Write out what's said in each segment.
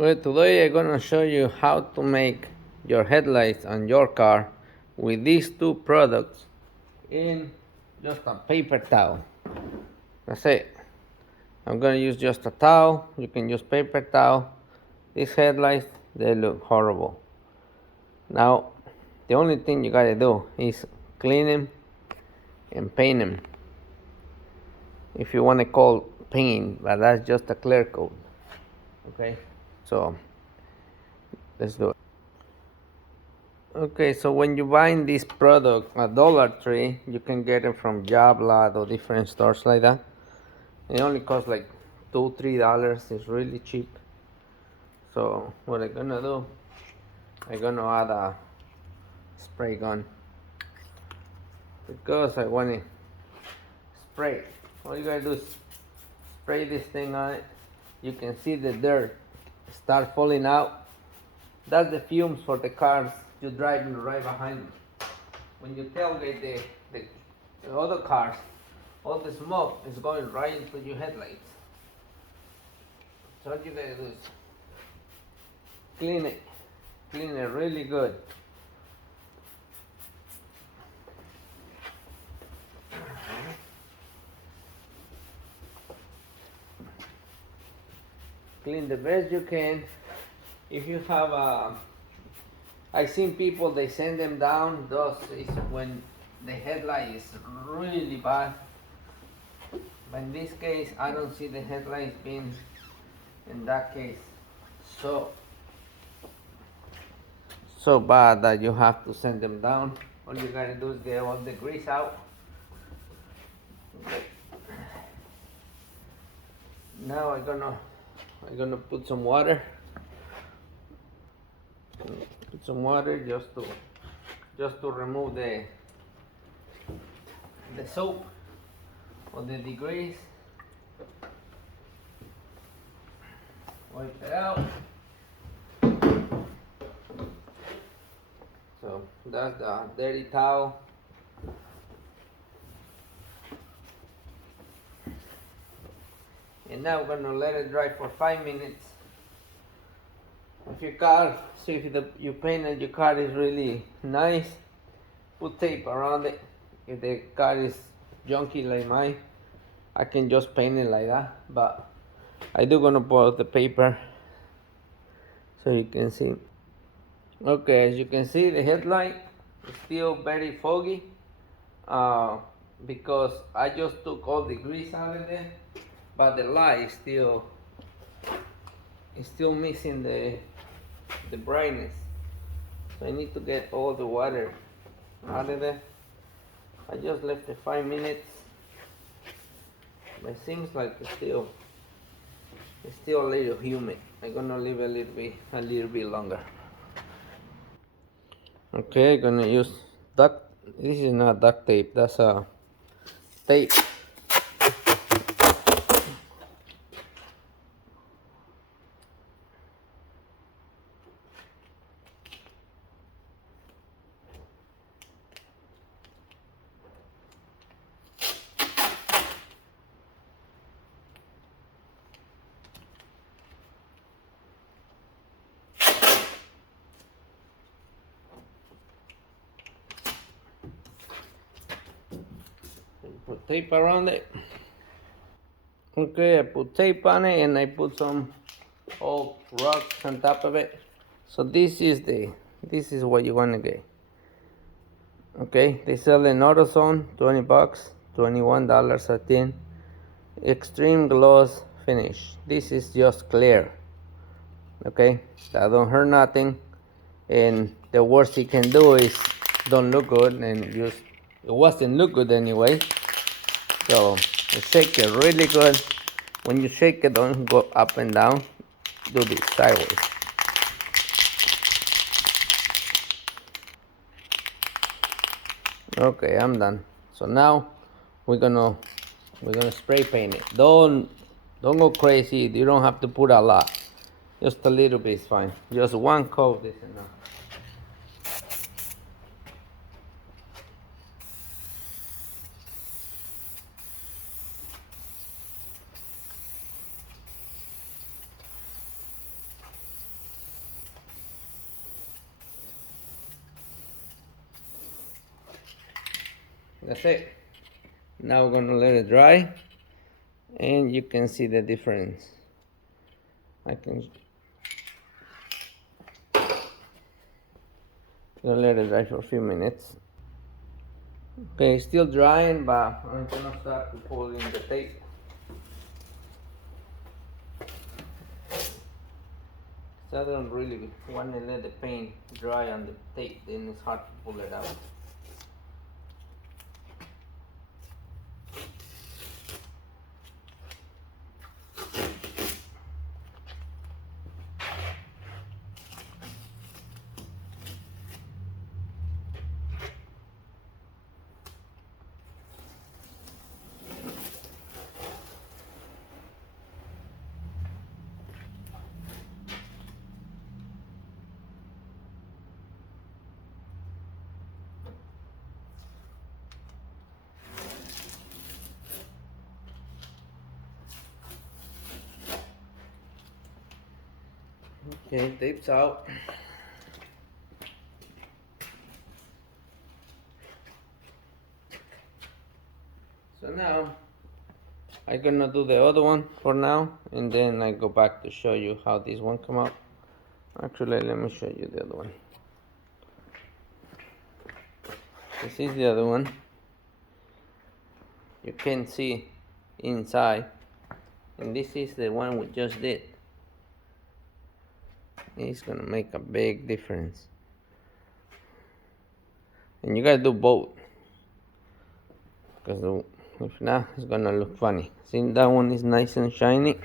Well, today I'm gonna show you how to make your headlights on your car with these two products in just a paper towel. That's it. I'm gonna use just a towel. You can use paper towel. These headlights, they look horrible. Now, the only thing you gotta do is clean them and paint them. If you wanna call paint, but that's just a clear coat. Okay, so let's do it. Okay, so when you buy this product at Dollar Tree, you can get it from Job Lot or different stores like that. It only costs like $2-3. It's really cheap. So what I'm gonna do, I'm gonna add a spray gun because I want to spray. All you gotta do is spray this thing on it. You can see the dirt start falling out. That's the fumes for the cars you're driving right behind them. When you tailgate the other cars, all the smoke is going right into your headlights. So what you gotta do is clean it really good. Clean the best you can. If you have I've seen people, they send them down. Those is when the headlight is really bad. But in this case, I don't see the headlights being, in that case, so bad that you have to send them down. All you gotta do is get all the grease out. Okay. Now I'm gonna put some water. Put some water just to remove the soap or the degrease. Wipe it out. So that's the dirty towel. And now we're gonna let it dry for 5 minutes. If your car, see if you painted your car is really nice, put tape around it. If the car is junky like mine, I can just paint it like that. But I do gonna put the paper so you can see. Okay, as you can see, the headlight is still very foggy because I just took all the grease out of there, but the light is still missing the brightness. So I need to get all the water out of there. I just left it 5 minutes, but it seems like it's still a little humid. I'm gonna leave a little bit longer. Okay, gonna use duct. This is not duct tape. That's a tape. Put tape around it. Okay, I put tape on it and I put some old rocks on top of it. So this is what you wanna get. Okay, they sell in AutoZone, $20, $21 a tin. Extreme gloss finish. This is just clear. Okay, that don't hurt nothing, and the worst it can do is don't look good, and just it wasn't look good anyway. So you shake it really good. When you shake it, don't go up and down. Do this sideways. Okay, I'm done. So now we're gonna spray paint it. Don't go crazy. You don't have to put a lot. Just a little bit is fine. Just one coat is enough. That's it. Now we're gonna let it dry, and you can see the difference. I can gonna let it dry for a few minutes. Okay, still drying, but I'm gonna start pulling the tape. So I don't really want to let the paint dry on the tape, then it's hard to pull it out. Okay, tape's out. So now I'm gonna do the other one for now, and then I go back to show you how this one come out. Actually, let me show you the other one. This is the other one. You can see inside, and this is the one we just did. It's gonna make a big difference, and you gotta do both, because if not, it's gonna look funny. See, that one is nice and shiny,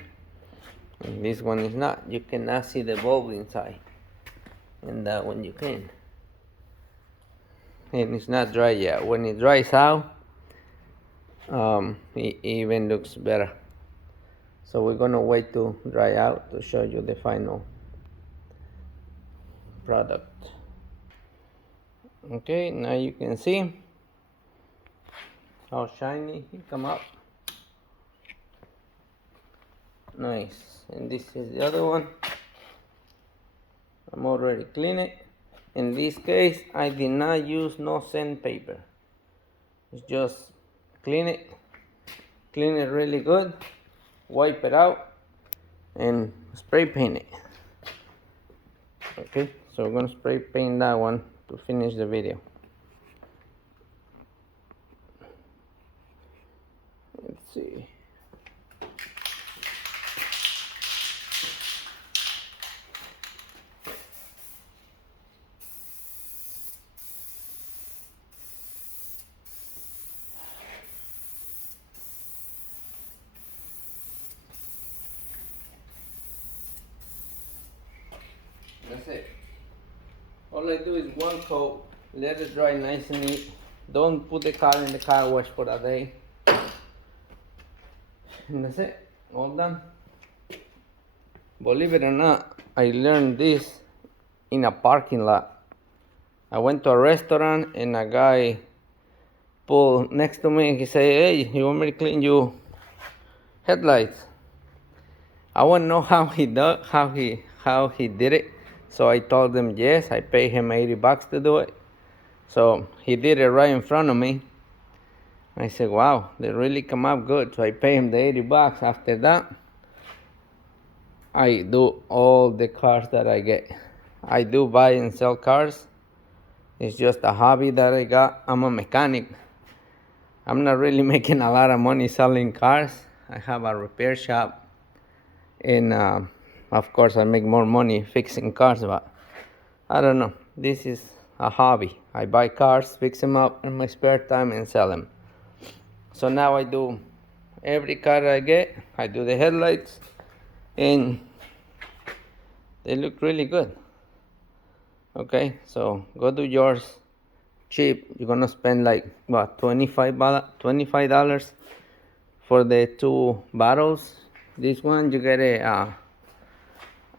and this one is not. You cannot see the bulb inside, and that one you can. And it's not dry yet. When it dries out, it even looks better. So we're gonna wait to dry out to show you the final product. Okay, now you can see how shiny it come up. Nice. And this is the other one. I'm already clean it. In this case, I did not use no sandpaper. It's just clean it really good, wipe it out, and spray paint it. Okay, so we're gonna spray paint that one to finish the video. Let's see. That's it. All I do is one coat, let it dry nice and neat. Don't put the car in the car wash for a day. And that's it, all done. Believe it or not, I learned this in a parking lot. I went to a restaurant and a guy pulled next to me and he said, "Hey, you want me to clean your headlights?" I want to know how he did it. So I told him yes. I paid him $80 to do it. So he did it right in front of me. I said, "Wow, they really come out good." So I paid him the $80. After that, I do all the cars that I get. I do buy and sell cars. It's just a hobby that I got. I'm a mechanic. I'm not really making a lot of money selling cars. I have a repair shop. And of course I make more money fixing cars, but I don't know, this is a hobby. I buy cars, fix them up in my spare time and sell them. So now I do every car I get. I do the headlights and they look really good. Okay, so go do yours cheap. You're gonna spend like what, $25 for the 2 bottles. This one you get a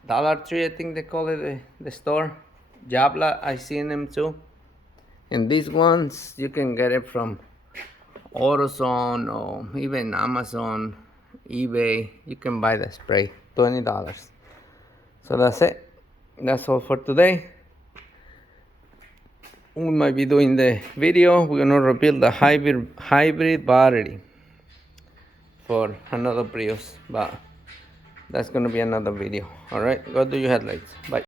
Dollar Tree, I think they call it, the store. Jabla, I seen them too. And these ones you can get it from AutoZone or even Amazon, eBay. You can buy the spray, $20. So that's it. That's all for today. we might be doing the video. We're gonna rebuild the hybrid battery for another Prius, but that's gonna be another video. All right, go do your headlights. Bye.